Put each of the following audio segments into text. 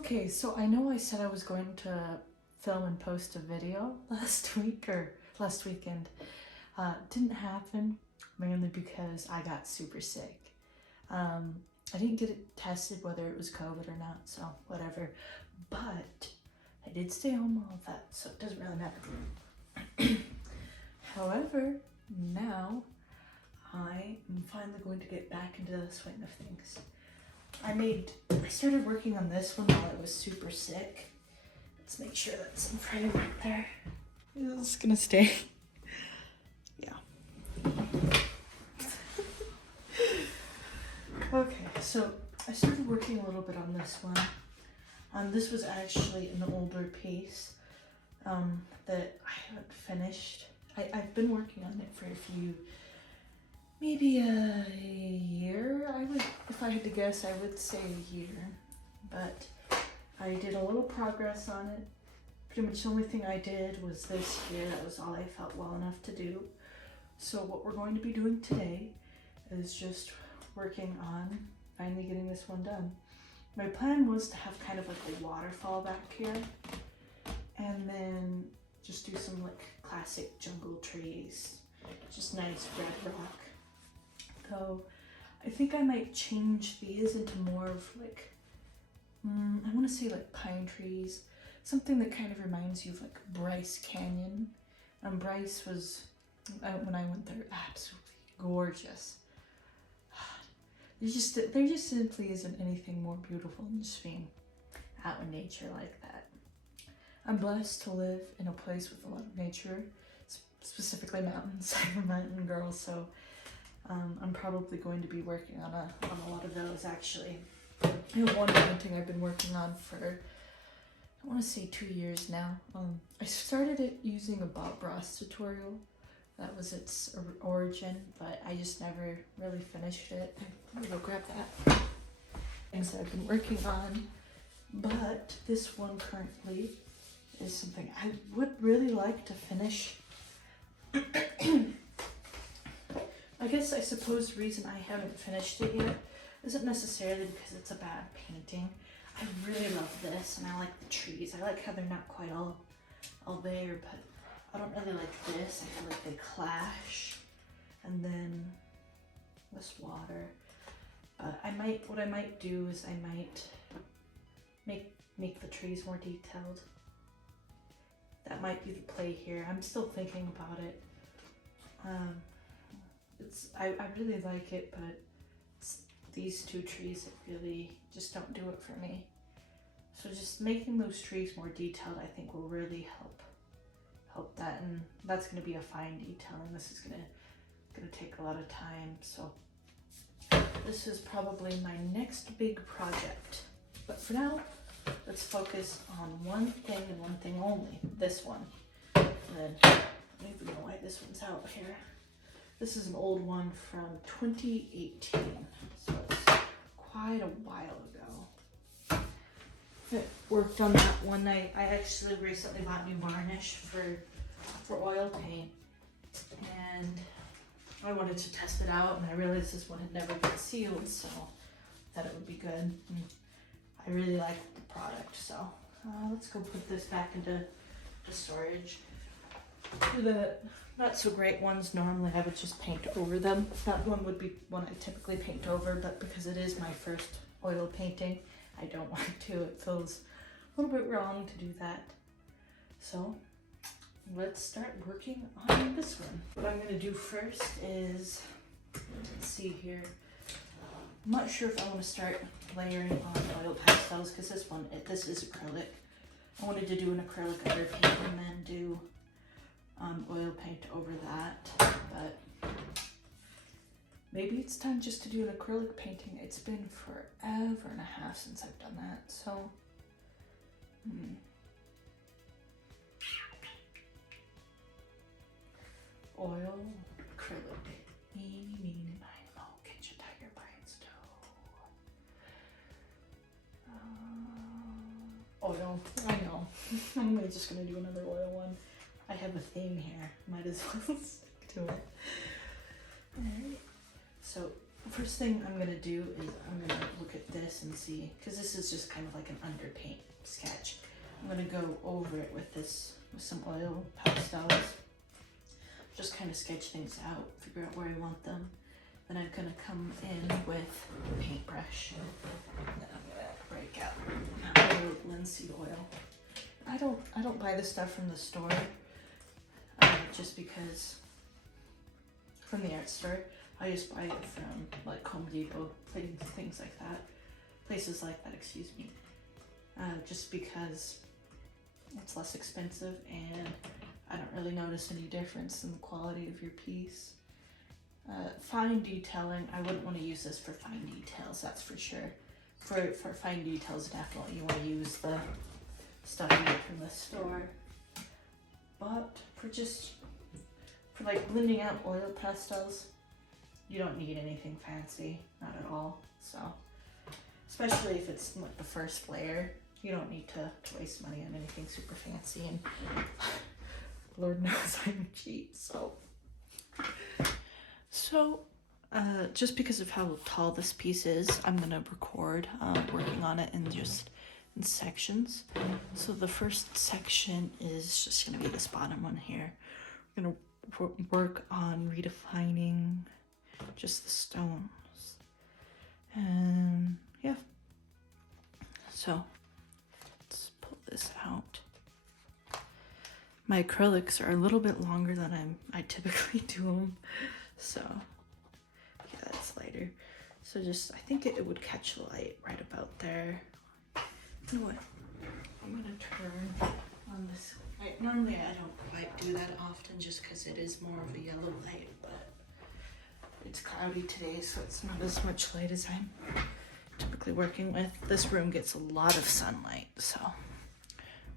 Okay, so I know I said I was going to film and post a video last week or last weekend. Didn't happen, mainly because I got super sick. I didn't get it tested whether it was COVID or not, so whatever. But I did stay home all of that, so it doesn't really matter. However, now I am finally going to get back into the swing of things. I started working on this one while I was super sick. Let's make sure that's in frame right there. It's gonna stay. Yeah. Okay, so I started working a little bit on this one. This was actually an older piece that I haven't finished. I've been working on it for maybe a year. If I had to guess, I would say a year. But I did a little progress on it. Pretty much the only thing I did was this here. That was all I felt well enough to do. So what we're going to be doing today is just working on finally getting this one done. My plan was to have kind of like a waterfall back here, and then just do some like classic jungle trees, just nice red rock. So I think I might change these into more of like, I want to say like pine trees, something that kind of reminds you of like Bryce Canyon. Bryce was, when I went there, absolutely gorgeous. There just simply isn't anything more beautiful than just being out in nature like that. I'm blessed to live in a place with a lot of nature, specifically mountains. I'm a mountain girl, so I'm probably going to be working on a lot of those actually. I have one painting I've been working on for, I want to say 2 years now. I started it using a Bob Ross tutorial. That was its origin, but I just never really finished it. Let me go grab that. Things that I've been working on, but this one currently is something I would really like to finish. I suppose the reason I haven't finished it yet isn't necessarily because it's a bad painting. I really love this, and I like the trees. I like how they're not quite all there, but I don't really like this. I feel like they clash. And then this water. But what I might do is I might make the trees more detailed. That might be the play here. I'm still thinking about it. I really like it, but these two trees that really just don't do it for me. So just making those trees more detailed, I think, will really help that, and that's going to be a fine detailing. This is gonna take a lot of time, so this is probably my next big project. But for now, let's focus on one thing and one thing only, this one. And then I don't even know why this one's out here. This is an old one from 2018, so it's quite a while ago. I worked on that one. I actually recently bought new varnish for oil paint, and I wanted to test it out, and I realized this one had never been sealed, so I thought it would be good. And I really liked the product, so let's go put this back into the storage. For the not so great ones, normally I would just paint over them. That one would be one I typically paint over, but because it is my first oil painting, I don't want to. It feels a little bit wrong to do that. So let's start working on this one. What I'm going to do first is, let's see here. I'm not sure if I want to start layering on oil pastels, because this is acrylic. I wanted to do an acrylic underpaint and then do oil paint over that, but maybe it's time just to do an acrylic painting. It's been forever and a half since I've done that, so oil, acrylic, eeny, meeny, miny, moe, catch a tiger by its toe. Oil, I know. I'm just gonna do another oil one. I have a theme here, might as well stick to it. Alright, so the first thing I'm gonna do is I'm gonna look at at this and see, because this is just kind of like an underpaint sketch. I'm gonna go over it with some oil pastels. Just kind of sketch things out, figure out where I want them. Then I'm gonna come in with a paintbrush. And then I'm gonna break out my little linseed oil. I don't buy this stuff from the store, just because, from the art store. I just buy it from like Home Depot, things like that, places like that, excuse me. Just because it's less expensive and I don't really notice any difference in the quality of your piece. Fine detailing, I wouldn't want to use this for fine details, that's for sure. For fine details, definitely you want to use the stuff you get from the store. But for like blending out oil pastels, you don't need anything fancy, not at all. So, especially if it's like the first layer, you don't need to waste money on anything super fancy, and Lord knows I'm cheap, so. Just because of how tall this piece is, I'm gonna record working on it in sections. So the first section is just gonna be this bottom one here. We're gonna work on redefining just the stones, and yeah. So let's pull this out. My acrylics are a little bit longer than I typically do them, so yeah, that's lighter. So just, I think it would catch the light right about there. You know what? I'm gonna turn on this light. Normally I don't quite do that often just because it is more of a yellow light, but it's cloudy today, so it's not as much light as I'm typically working with. This room gets a lot of sunlight, so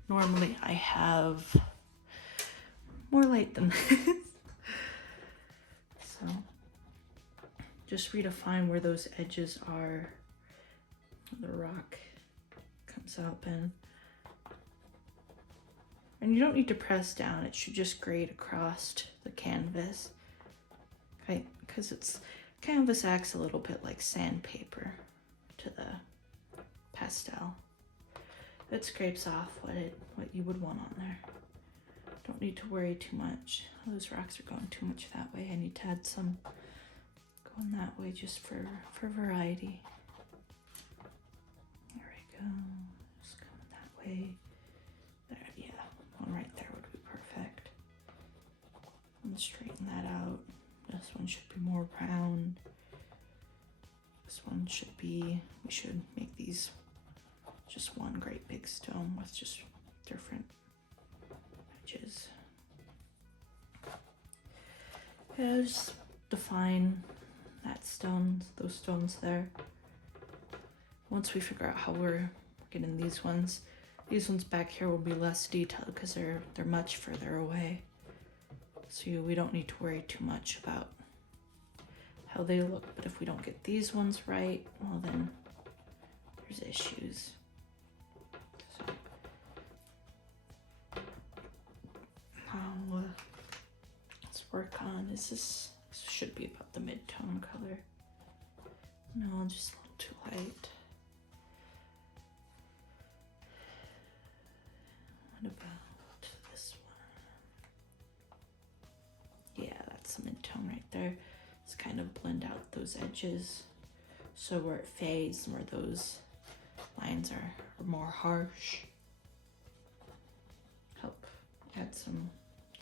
normally I have more light than this. So just redefine where those edges are. The rock comes up in. And you don't need to press down, it should just grade across the canvas. Okay, because canvas acts a little bit like sandpaper to the pastel. It scrapes off what you would want on there. Don't need to worry too much. Those rocks are going too much that way. I need to add some going that way just for variety. There we go. Just coming that way. There, yeah, one right there would be perfect. And straighten that out. This one should be more round. This one should be, we should make these just one great big stone with just different edges. Yeah, just define that stone, those stones there. Once we figure out how we're getting these ones back here will be less detailed because they're much further away. So we don't need to worry too much about how they look, but if we don't get these ones right, well then there's issues. So now let's work on, this should be about the mid-tone color. No, just a little too light. What about this one? Yeah, that's the mid-tone right there. Just kind of blend out those edges so where it fades and where those lines are more harsh. Help add some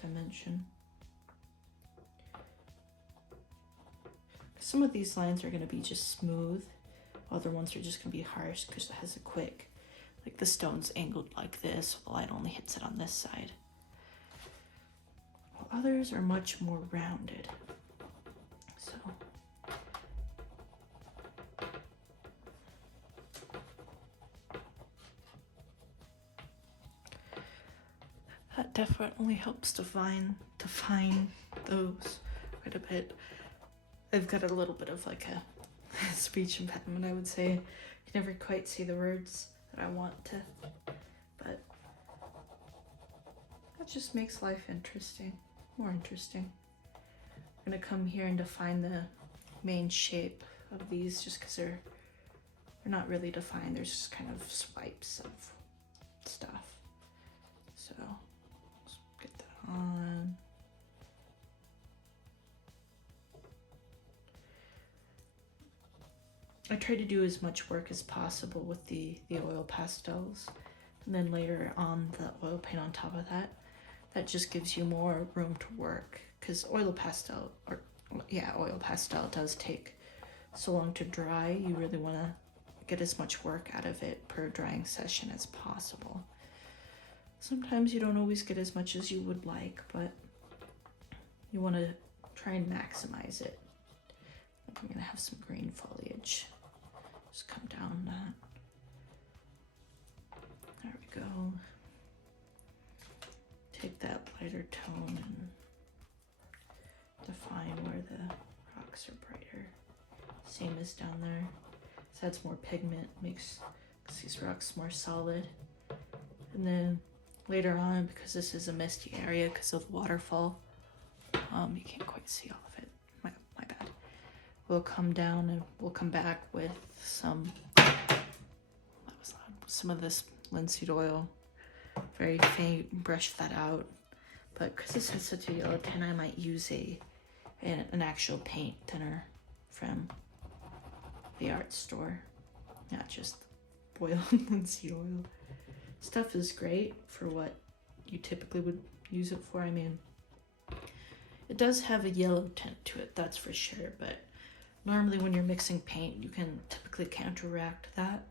dimension. Some of these lines are going to be just smooth, other ones are just going to be harsh because it has a quick, like the stone's angled like this, so the light only hits it on this side. While others are much more rounded. So that definitely helps define those quite a bit. I've got a little bit of like a speech impediment, I would say. I can never quite see the words that I want to, but that just makes life interesting, more interesting. I'm gonna come here and define the main shape of these just because they're they're not really defined. There's just kind of swipes of stuff. So let's get that on. I try to do as much work as possible with the oil pastels, and then layer on the oil paint on top of that. That just gives you more room to work, because oil pastel does take so long to dry. You really want to get as much work out of it per drying session as possible. Sometimes you don't always get as much as you would like, but you want to try and maximize it. I'm gonna have some green foliage. Just come down that. There we go. Take that lighter tone and define where the rocks are brighter. Same as down there. This adds more pigment, makes these rocks more solid. And then later on, because this is a misty area because of the waterfall, you can't quite see all of it. My bad. We'll come down and we'll come back with some of this linseed oil, very faint, brush that out. But because this has such a yellow tint, I might use an actual paint thinner from the art store, not just boiled linseed oil. Stuff is great for what you typically would use it for. I mean, it does have a yellow tint to it, that's for sure, but normally when you're mixing paint, you can typically counteract that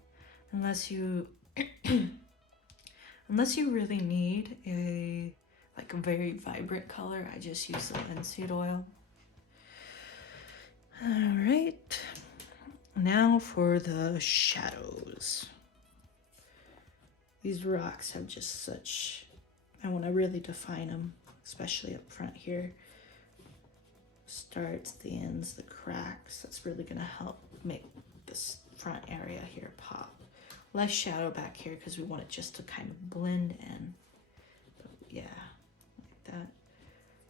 unless you really need a very vibrant color. I just use the linseed oil. All right, now for the shadows. These rocks have just such, I want to really define them, especially up front here. Starts, the ends, the cracks. That's really going to help make this front area here pop. Less shadow back here because we want it just to kind of blend in. But yeah, like that.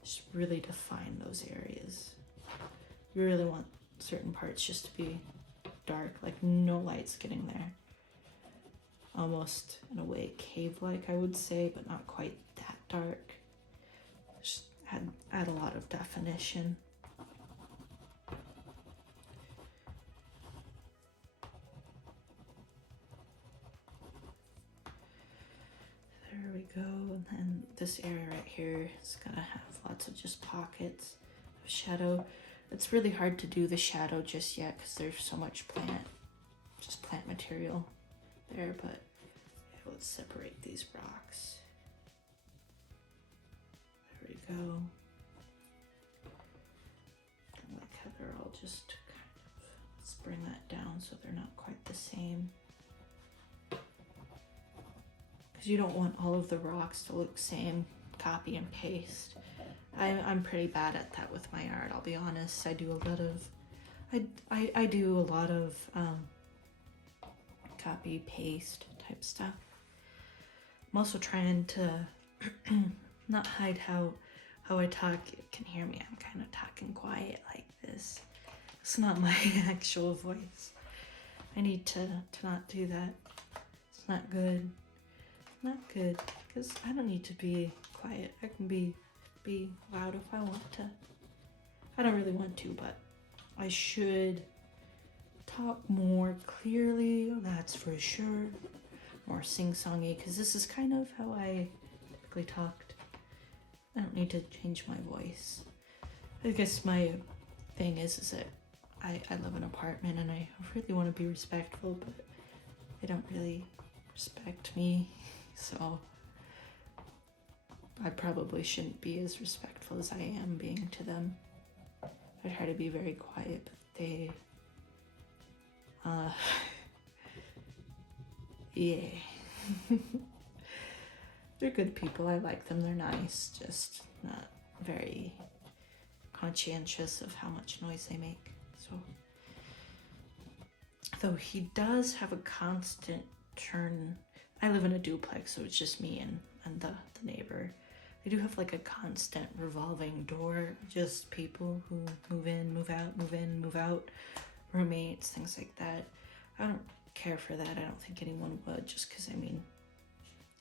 Just really define those areas. You really want certain parts just to be dark, like no light's getting there. Almost in a way cave-like, I would say, but not quite that dark. Just add a lot of definition. There we go, and then this area right here is gonna have lots of just pockets of shadow. It's really hard to do the shadow just yet because there's so much plant material there, but yeah, let's separate these rocks. There we go. I like how they're all just kind of, let's bring that down so they're not quite the same. Because you don't want all of the rocks to look same, copy and paste. I'm pretty bad at that with my art, I'll be honest. I do a lot of copy paste type stuff. I'm also trying to not hide how I talk. You can hear me, I'm kind of talking quiet like this. It's not my actual voice. I need to not do that. It's not good. Not good, because I don't need to be quiet. I can be loud if I want to. I don't really want to, but I should talk more clearly, that's for sure. More sing-songy, because this is kind of how I typically talked. I don't need to change my voice. I guess my thing is that I live in an apartment and I really want to be respectful, but they don't really respect me, so I probably shouldn't be as respectful as I am being to them. I try to be very quiet, but they, yeah. They're good people, I like them, they're nice, just not very conscientious of how much noise they make, so. Though he does have a constant turn. I live in a duplex, so it's just me and the neighbor. They do have like a constant revolving door, just people who move in, move out, move in, move out, roommates, things like that. I don't care for that. I don't think anyone would, just because, I mean,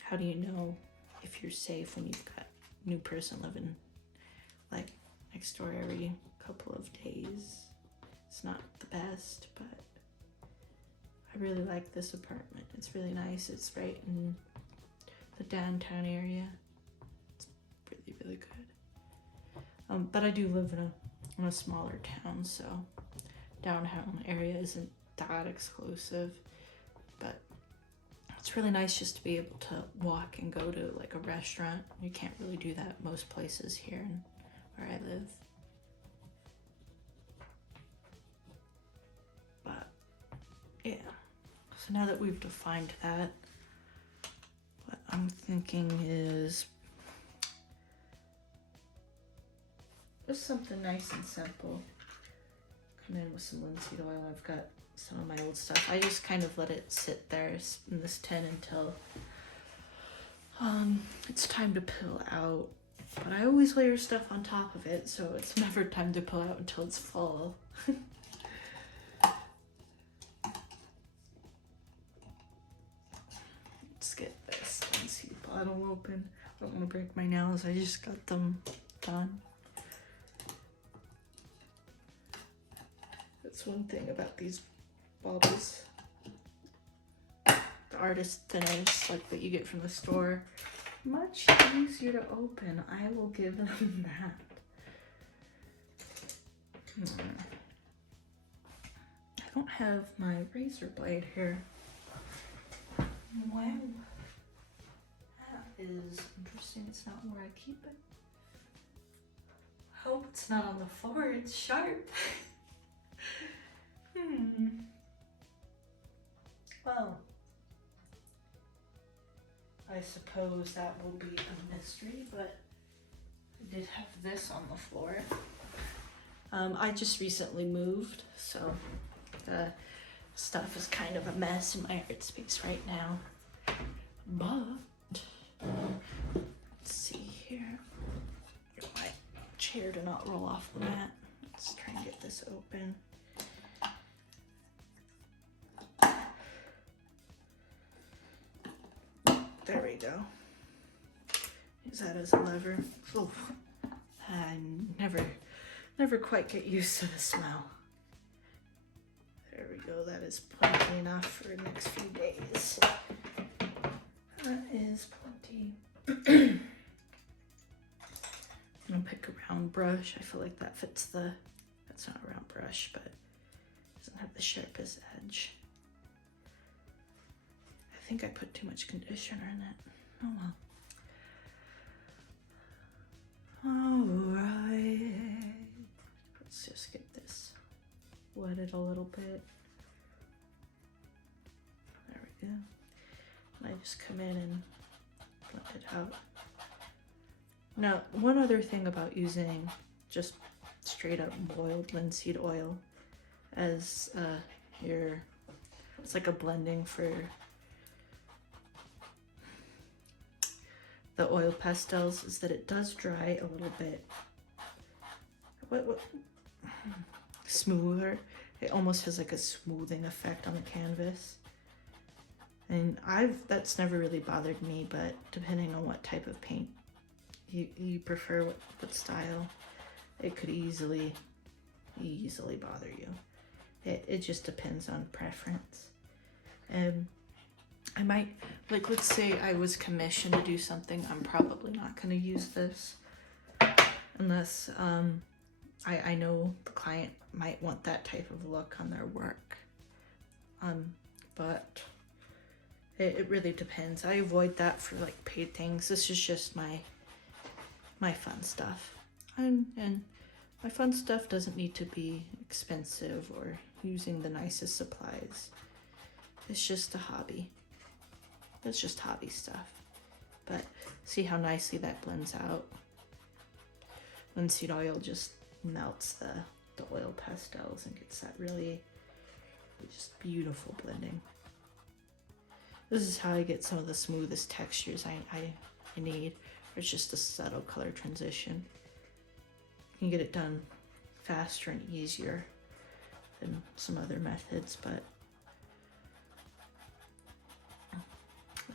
how do you know if you're safe when you've got a new person living like next door every couple of days? It's not the best, but I really like this apartment. It's really nice. It's right in the downtown area. It's really, really good. But I do live in a smaller town, so downtown area isn't that exclusive. But it's really nice just to be able to walk and go to like a restaurant. You can't really do that most places here where I live. But yeah, so now that we've defined that, what I'm thinking is just something nice and simple. Come in with some linseed oil. I've got some of my old stuff. I just kind of let it sit there in this tin until it's time to pill out. But I always layer stuff on top of it, so it's never time to pill out until it's full. Let's get this linseed bottle open. I don't want to break my nails. I just got them done. That's one thing about these bottles. The artist thinners, like that you get from the store, much easier to open. I will give them that. I don't have my razor blade here. Wow. That is interesting. It's not where I keep it. Hope it's not on the floor. It's sharp. Well, I suppose that will be a mystery, but I did have this on the floor. I just recently moved, so the stuff is kind of a mess in my art space right now. But let's see here. Get my chair to not roll off the mat. Let's try and get this open. There we go. Use that as a lever. Oh, I never quite get used to the smell. There we go. That is plenty enough for the next few days. That is plenty. I'm gonna pick a round brush. I feel like that fits that's not a round brush, but it doesn't have the sharpest edge. I think I put too much conditioner in it. Oh well. Alright. Let's just get this wetted a little bit. There we go. And I just come in and blend it out. Now, one other thing about using just straight up boiled linseed oil as it's like a blending for the oil pastels is that it does dry a little bit smoother. It almost has like a smoothing effect on the canvas. And that's never really bothered me, but depending on what type of paint you prefer, what style, it could easily bother you. It just depends on preference. I might, like, let's say I was commissioned to do something, I'm probably not going to use this unless I know the client might want that type of look on their work. But it really depends. I avoid that for like paid things. This is just my fun stuff. And my fun stuff doesn't need to be expensive or using the nicest supplies. It's just a hobby. It's just hobby stuff. But see how nicely that blends out. Linseed oil just melts the oil pastels and gets that really just beautiful blending. This is how I get some of the smoothest textures I need. It's just a subtle color transition. You can get it done faster and easier than some other methods, but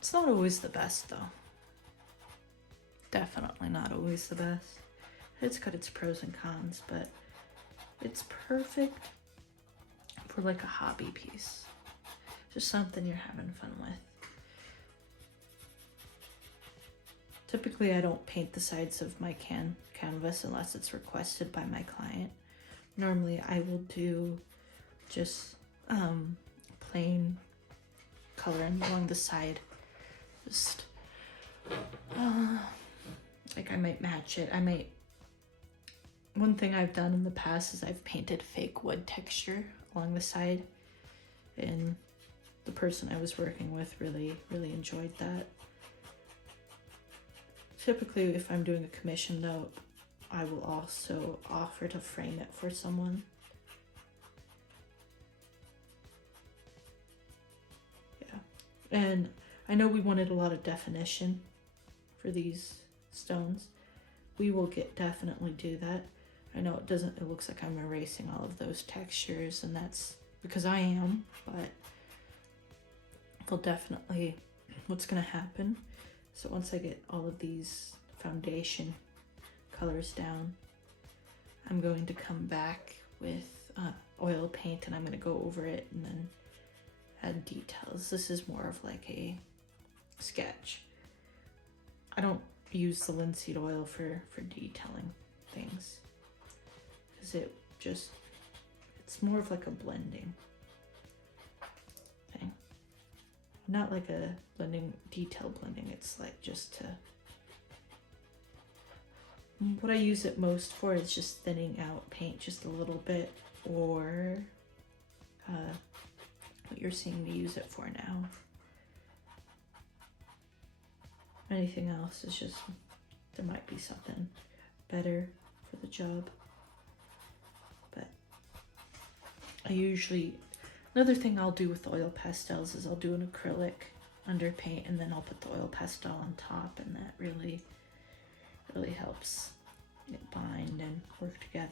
It's not always the best though. Definitely not always the best. It's got its pros and cons, but it's perfect for like a hobby piece. Just something you're having fun with. Typically I don't paint the sides of my canvas unless it's requested by my client. Normally I will do just plain coloring along the side. Just like I might match it. One thing I've done in the past is I've painted fake wood texture along the side, and the person I was working with really enjoyed that. Typically if I'm doing a commission though, I will also offer to frame it for someone. Yeah, and I know we wanted a lot of definition for these stones. We will definitely do that. I know it looks like I'm erasing all of those textures, and that's because I am, but we'll definitely, what's gonna happen, so once I get all of these foundation colors down, I'm going to come back with oil paint, and I'm going to go over it and then add details. This is more of like a sketch. I don't use the linseed oil for detailing things, because it's more of like a blending thing. Not like a detail blending, it's like just to, what I use it most for is just thinning out paint just a little bit, or what you're seeing me use it for now. Anything else is just, there might be something better for the job. But another thing I'll do with oil pastels is I'll do an acrylic underpaint, and then I'll put the oil pastel on top, and that really helps it bind and work together.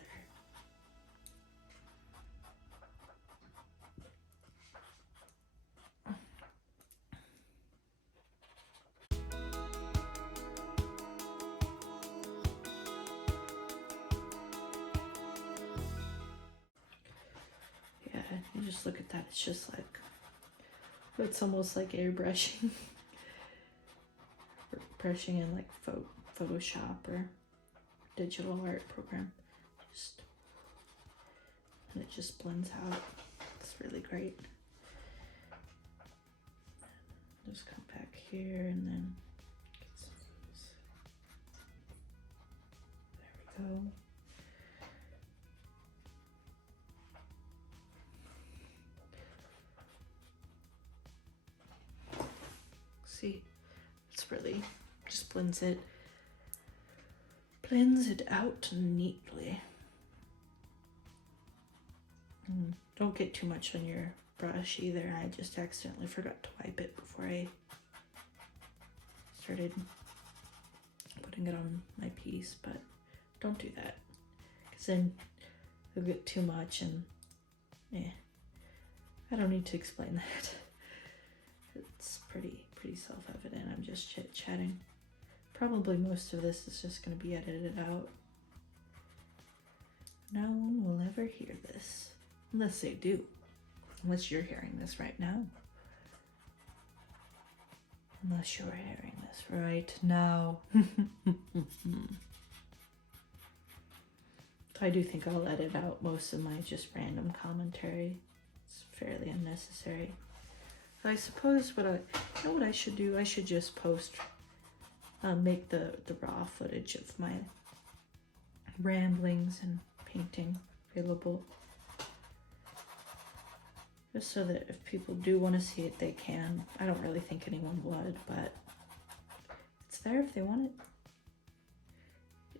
Yeah, you just look at that, it's just like, it's almost like airbrushing. Brushing in like Photoshop or digital art program. And it just blends out. It's really great. Just come back here and then get some of those. There we go. See, it's really just blends it out neatly. Don't get too much on your brush either. I just accidentally forgot to wipe it before I started putting it on my piece, but don't do that, because then you'll get too much, and I don't need to explain that. It's pretty self-evident. I'm just chit-chatting. Probably most of this is just going to be edited out. No one will ever hear this. Unless they do. Unless you're hearing this right now. Unless you're hearing this right now. I do think I'll edit out most of my just random commentary. It's fairly unnecessary. I suppose what I should do? I should just make the raw footage of my ramblings and painting available. Just so that if people do want to see it, they can. I don't really think anyone would, but it's there if they want it.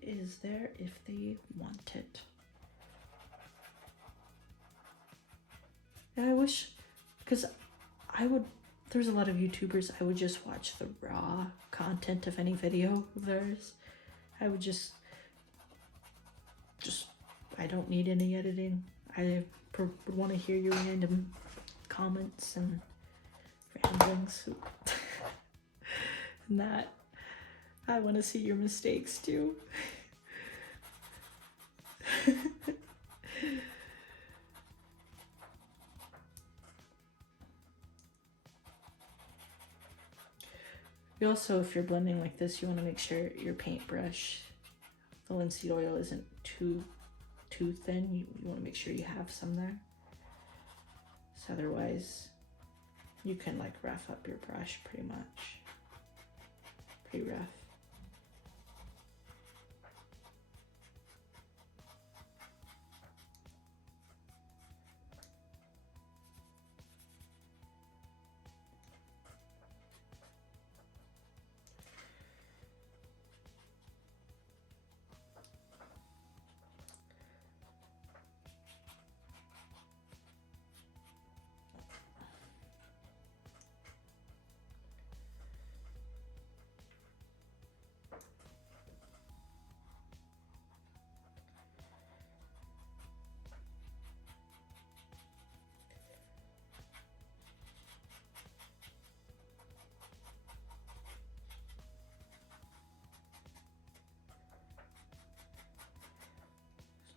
It is there if they want it. Yeah, I wish, because there's a lot of YouTubers, I would just watch the raw content of any video of theirs. I would just I don't need any editing. I would want to hear your random comments and ramblings. that. I want to see your mistakes too. You also, if you're blending like this, you want to make sure your paintbrush, the linseed oil isn't too thin. You want to make sure you have some there. So otherwise, you can like rough up your brush pretty much. Pretty rough.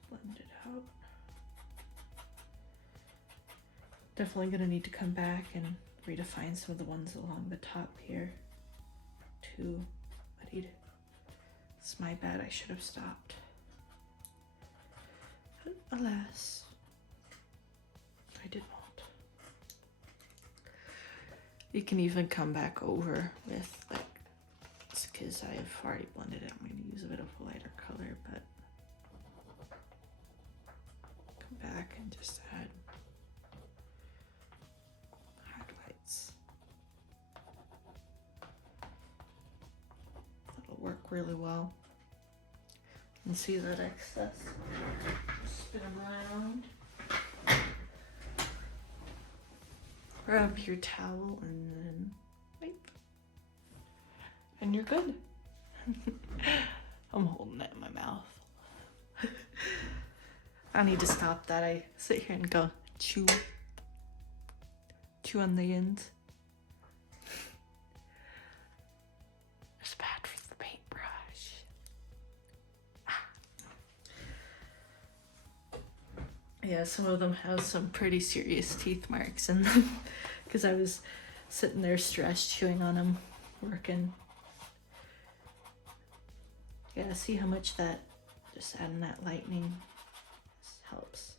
Blend it out. Definitely gonna need to come back and redefine some of the ones along the top here. Too muddied. It's my bad, I should have stopped. But alas, I did not. You can even come back over with like, because I've already blended it, I'm gonna use a bit of a lighter color, but come back and just add highlights. That'll work really well. And see that excess. Spin them around. Grab your towel and then wipe. And you're good. I'm holding it in my mouth. I need to stop that. I sit here and go chew on the ends. It's bad for the paintbrush. Yeah, some of them have some pretty serious teeth marks in them because I was sitting there stressed chewing on them, working. Yeah, see how much that, just adding that lightening helps.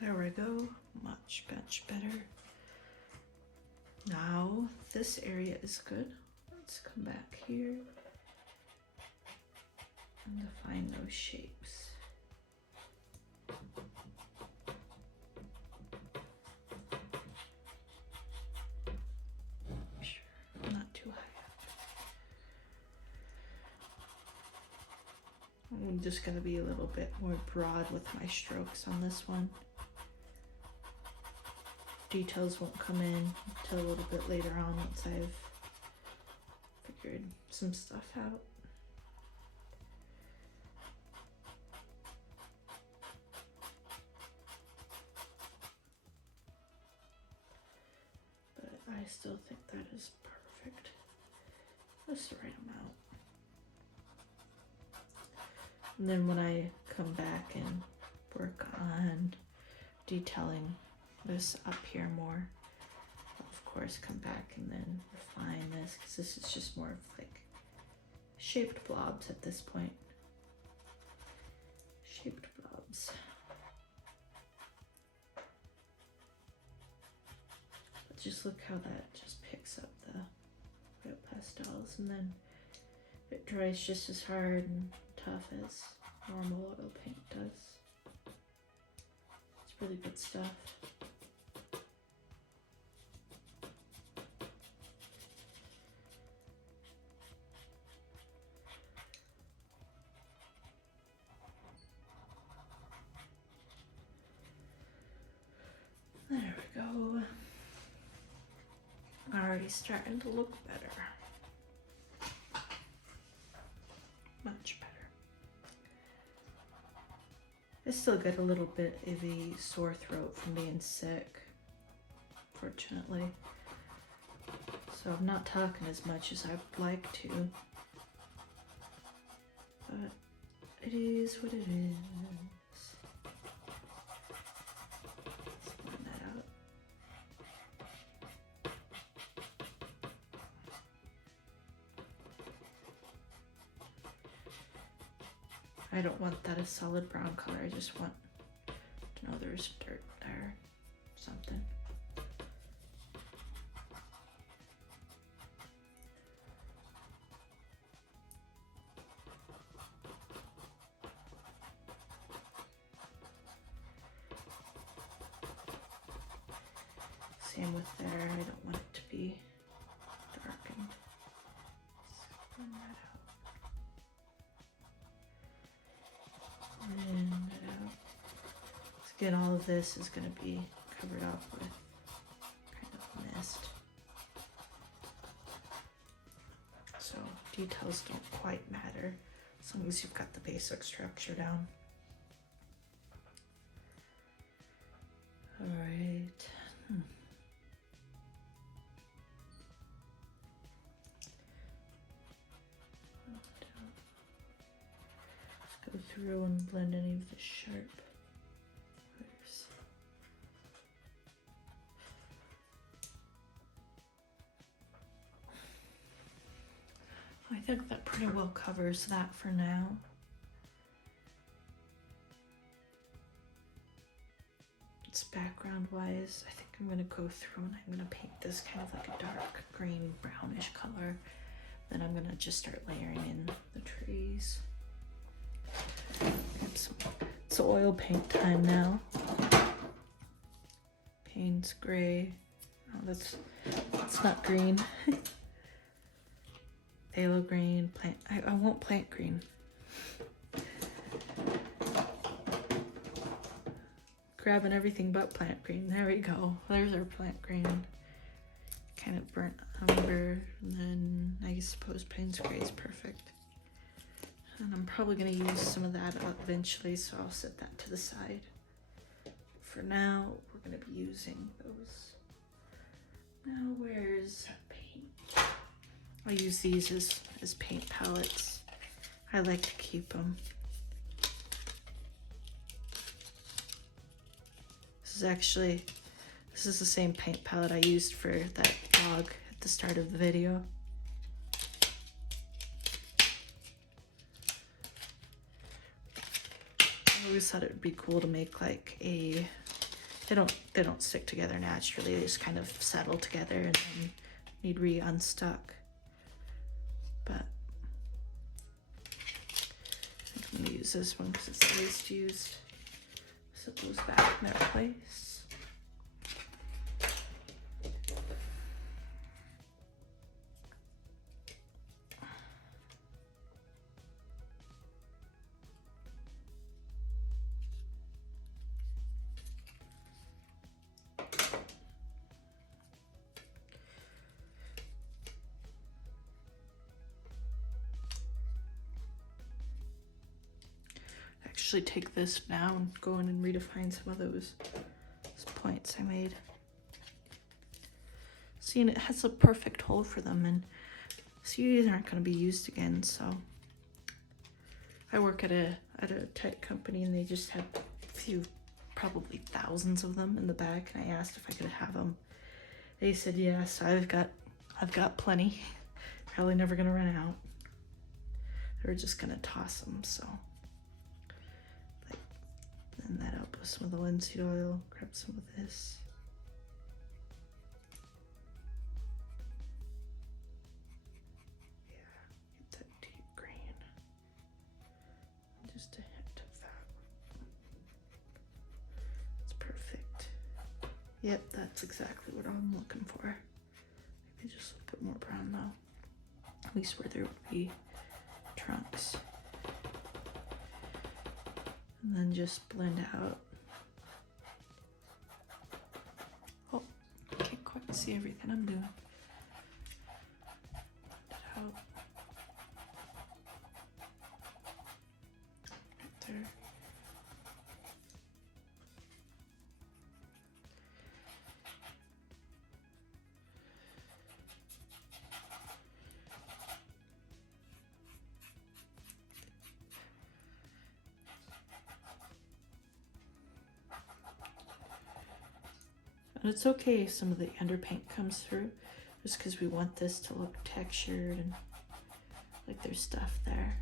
There we go, much better. Now this area is good. Let's come back here and define those shapes. Sure, not too high up. I'm just gonna be a little bit more broad with my strokes on this one. Details won't come in until a little bit later on once I've figured some stuff out. But I still think that is perfect. Just the right amount. And then when I come back and work on detailing this up here more, I'll of course come back and then refine this because this is just more of like shaped blobs at this point. Shaped blobs. But just look how that just picks up the real pastels, and then it dries just as hard and tough as normal oil paint does. It's really good stuff. already starting to look better. Much better. I still get a little bit of a sore throat from being sick, fortunately. So I'm not talking as much as I'd like to. But it is what it is. Let's blend that out. I don't want that a solid brown color. I just want to know there's dirt there, something. Same with there. I don't want it to be darkened. Let's blend that out. Blend it out. So again, all of this is going to be covered up with kind of mist. So details don't quite matter as long as you've got the basic structure down. All right. Go through and blend any of the sharp colors. I think that pretty well covers that for now. It's background wise, I think I'm gonna go through and I'm gonna paint this kind of like a dark green brownish color. Then I'm gonna just start layering in the trees. It's oil paint time now. Payne's gray. Oh, that's not green. Phthalo green. Plant. I want plant green. Grabbing everything but plant green. There we go. There's our plant green. Kind of burnt umber, and then I suppose Payne's gray is perfect. And I'm probably going to use some of that eventually, so I'll set that to the side. For now, we're going to be using those. Now, where's that paint? I use these as paint palettes. I like to keep them. This is the same paint palette I used for that dog at the start of the video. I always thought it would be cool to make like a, they don't stick together naturally, they just kind of settle together and then need re-unstuck. But I think I'm gonna use this one because it's the least used. Set those back in their place. Actually take this now and go in and redefine some of those points I made. See, and it has a perfect hole for them, and see, these aren't going to be used again. So I work at a tech company, and they just had a few, probably thousands of them in the back, and I asked if I could have them. They said yes. I've got plenty. Probably never gonna run out. They were just gonna toss them, so. Blend that up with some of the linseed oil, grab some of this. Yeah, get that deep green. Just a hint of that. It's perfect. Yep, that's exactly what I'm looking for. Maybe just a little bit more brown though. At least where there would be trunks. And then just blend out. Oh, I can't quite see everything I'm doing. out. Right there. And it's okay if some of the underpaint comes through, just because we want this to look textured and like there's stuff there.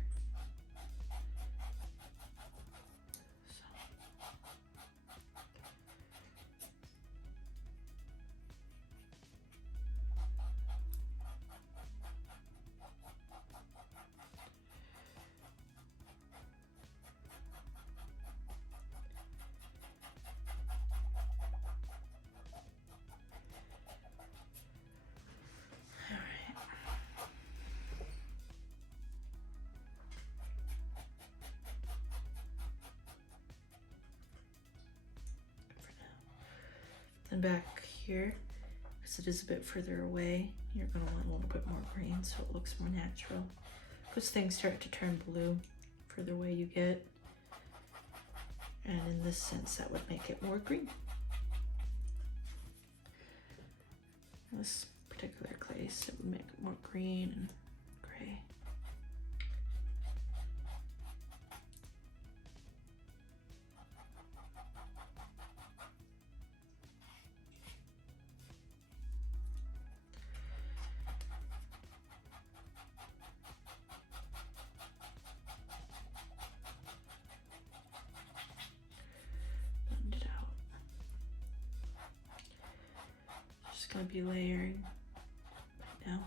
And back here, because it is a bit further away, you're going to want a little bit more green so it looks more natural. Because things start to turn blue further away you get. And in this sense, that would make it more green. In this particular place, it would make it more green and gray. Going to be layering right now.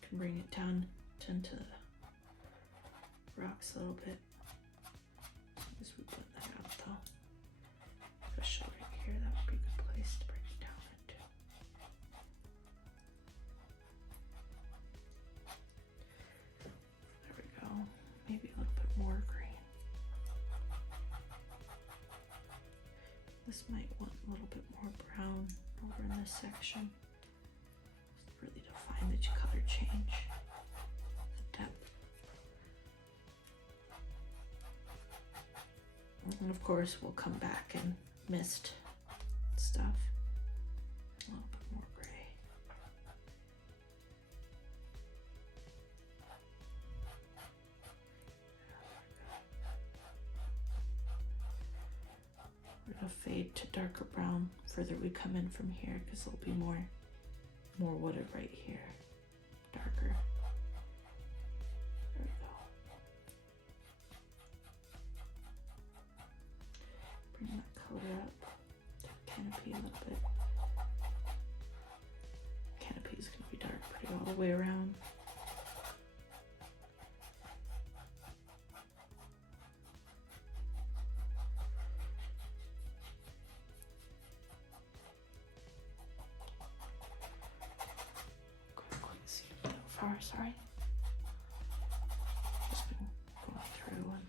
Can bring it down into the rocks a little bit. As we blend that out though. Especially right here, that would be a good place to bring it down into. Maybe a little bit more green. This might want a little bit more brown over in this section. Just really define the color change, the depth. And of course we'll come back and mist stuff. A little bit more gray. It'll fade to darker brown further we come in from here, because there'll be more wooded right here, darker. There we go. Bring that color up to the canopy a little bit. Canopy is going to be dark pretty all the way around. Sorry. Just been going through and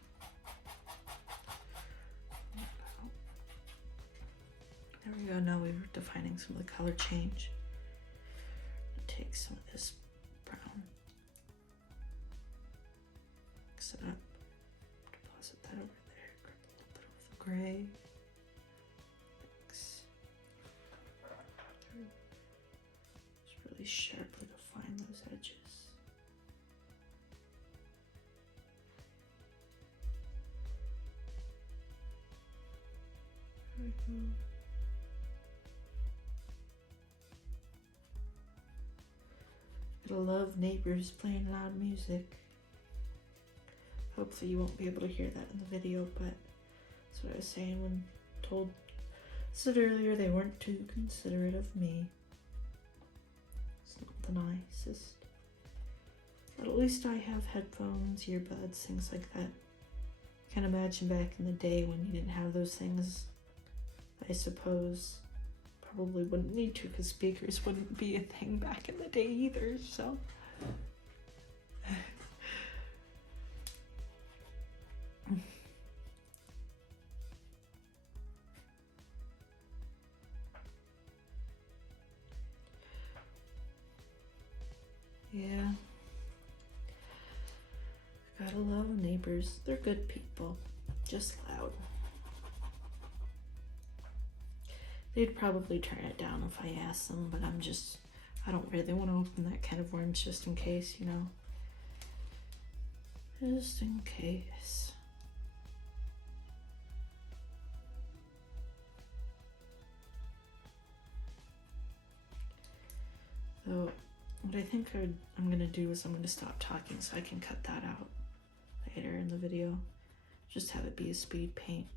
there we go. Now we're defining some of the color change. Take some of this brown, mix it up, deposit that over there, grab a little bit of the gray. Mix. Just really sharply define those edges. There we go. It'll love neighbors playing loud music. Hopefully you won't be able to hear that in the video, but that's what I was saying when said earlier they weren't too considerate of me. It's not the nicest. But at least I have headphones, earbuds, things like that. I can imagine back in the day when you didn't have those things. I suppose probably wouldn't need to, because speakers wouldn't be a thing back in the day either, so. Gotta love neighbors. They're good people, just loud. They'd probably turn it down if I asked them, but I don't really want to open that can of worms just in case, you know. Just in case. So, what I think I'm gonna do is I'm gonna stop talking so I can cut that out later in the video. Just have it be a speed paint.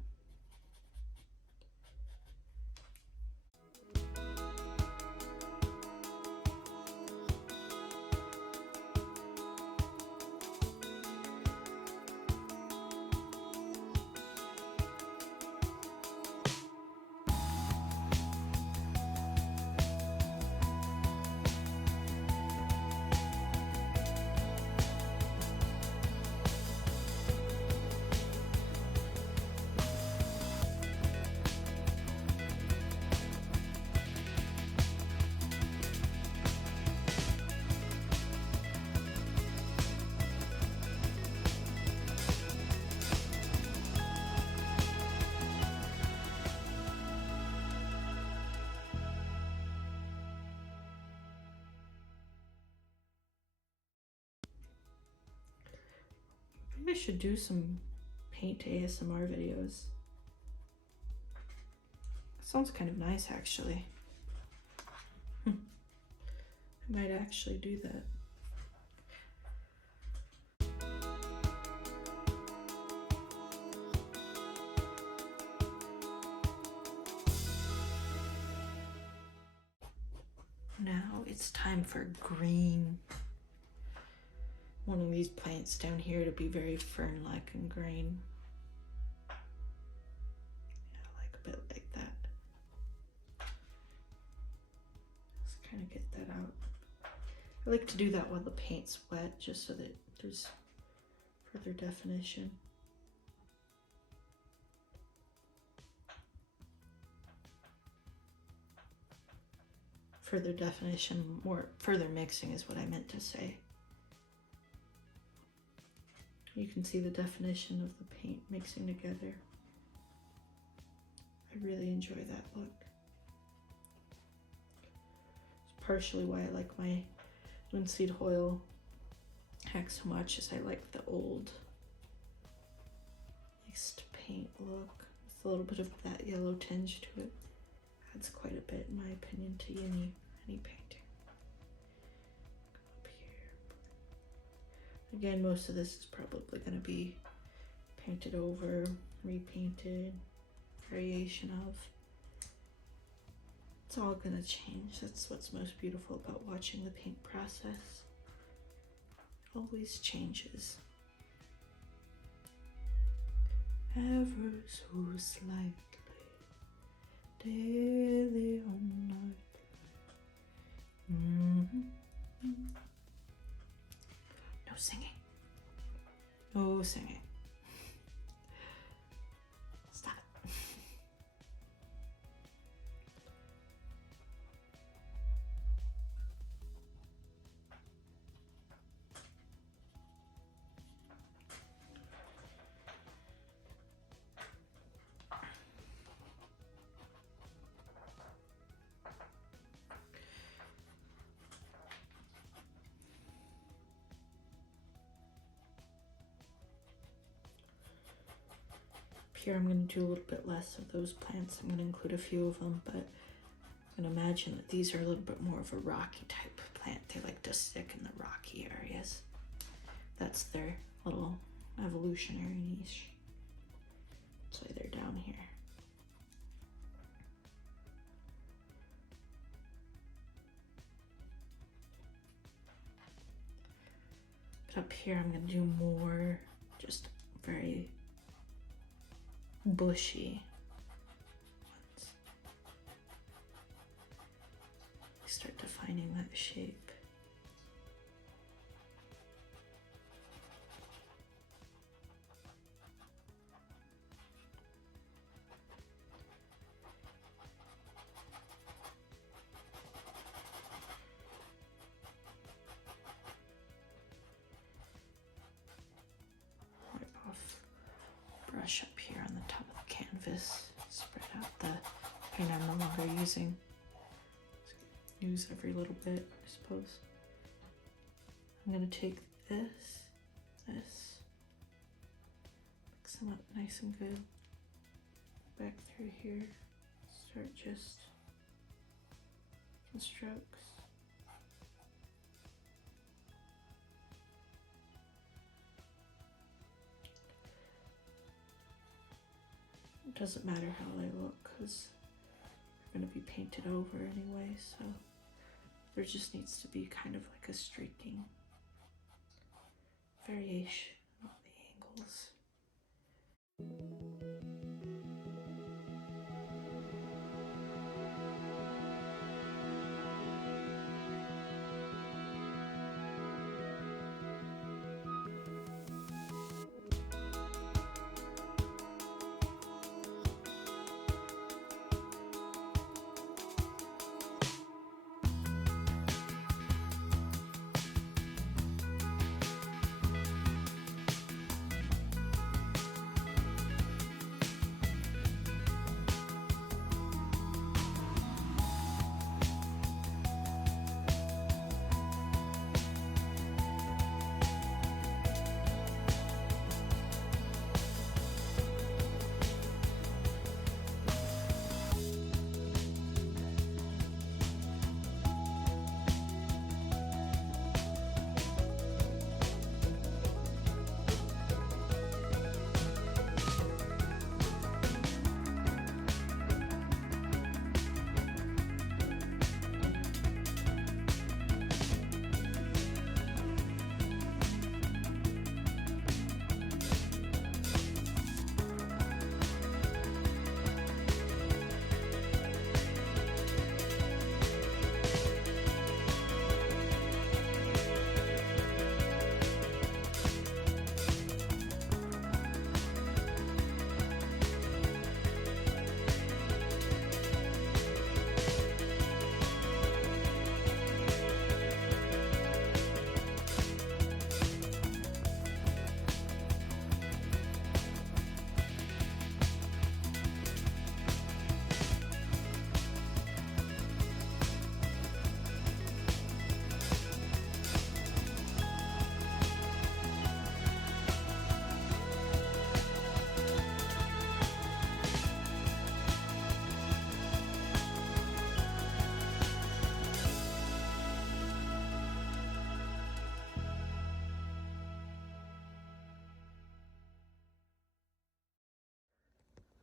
Maybe I should do some paint ASMR videos. Sounds kind of nice, actually. I might actually do that. Now it's time for green. One of these plants down here to be very fern-like and green. Yeah, like a bit like that. Just kind of get that out. I like to do that while the paint's wet, just so that there's further definition. Further definition, further mixing is what I meant to say. You can see the definition of the paint mixing together. I really enjoy that look. It's partially why I like my linseed oil hack so much, is I like the old mixed paint look with a little bit of that yellow tinge to it. Adds quite a bit, in my opinion, to any painting. Again, most of this is probably going to be painted over, repainted, variation of. It's all going to change. That's what's most beautiful about watching the paint process. It always changes. Ever so slightly, daily or nightly. No singing. No singing. Stop it. Here I'm going to do a little bit less of those plants. I'm going to include a few of them, but I'm going to imagine that these are a little bit more of a rocky type plant. They like to stick in the rocky areas. That's their little evolutionary niche. That's why they're down here. But up here I'm going to do more just very bushy ones. Start defining that shape. brush up here on the top of the canvas, spread out the paint I'm no longer using. Use every little bit, I suppose. I'm gonna take this, mix them up nice and good. Back through here, start just making strokes. It doesn't matter how they look because they're going to be painted over anyway, so there just needs to be kind of like a streaking variation of the angles.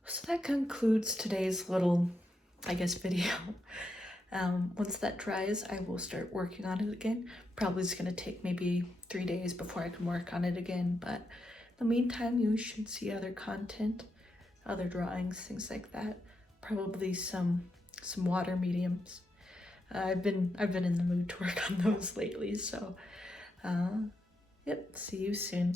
So that concludes today's little, I guess, video. Once that dries, I will start working on it again. Probably it's going to take maybe 3 days before I can work on it again, but in the meantime, you should see other content, other drawings, things like that. Probably some water mediums. I've been in the mood to work on those lately, so yep, see you soon.